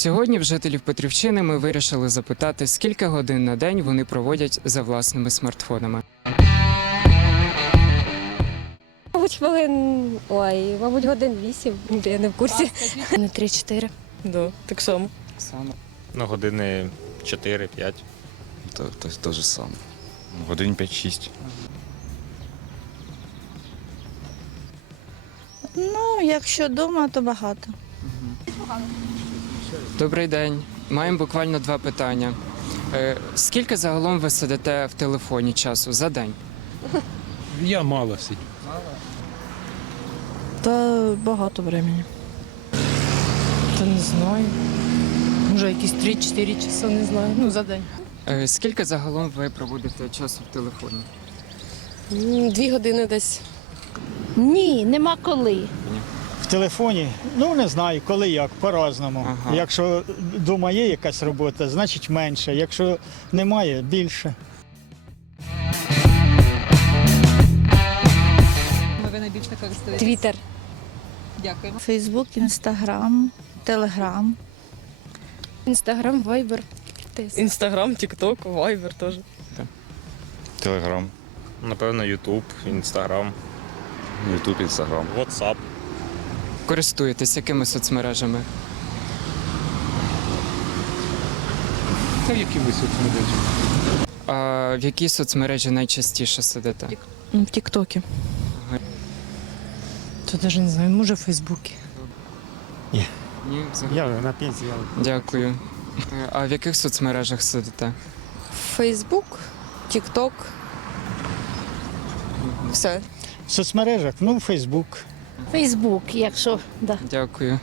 Сьогодні в жителів Петрівщини ми вирішили запитати, скільки годин на день вони проводять за власними смартфонами. Мабуть, хвилин, ой, мабуть, годин вісім, я не в курсі. Не 3-4. Да, так само. Саме Ну, години 4-5. То, то, то же саме. Годин 5-6. Ну, якщо вдома, то багато. Добрий день. Маємо буквально два питання. Е, скільки загалом ви сидите в телефоні часу за день? Я мало сидю. Та багато времени. Та не знаю. Може, якісь 3-4 часа, не знаю. Ну, за день. Е, скільки загалом ви проводите часу в телефоні? Дві години десь. Ні, нема коли. Телефоні, ну не знаю, коли як, по-разному. Ага. Якщо вдома є якась робота, значить менше. Якщо немає, більше. Ви найбільше користуєтесь? Твіттер. Дякуємо. Фейсбук, інстаграм, телеграм. Інстаграм, вайбер. Інстаграм, Тікток, Вайбер теж. Телеграм, Напевно, Ютуб, Інстаграм, Ютуб, Інстаграм. Ватсап. Користуєтесь якими соцмережами? Та які ви соцмережі? А в якій соцмережі найчастіше сидите? В Тіктокі. То навіть не знаю, може в Фейсбуці. Ні, взагалі. Я на пенсії. Дякую. Е, А в яких соцмережах сидите? Фейсбук, Тікток. Все. В соцмережах, ну, Фейсбук. Фейсбук, якщо да. Дякую.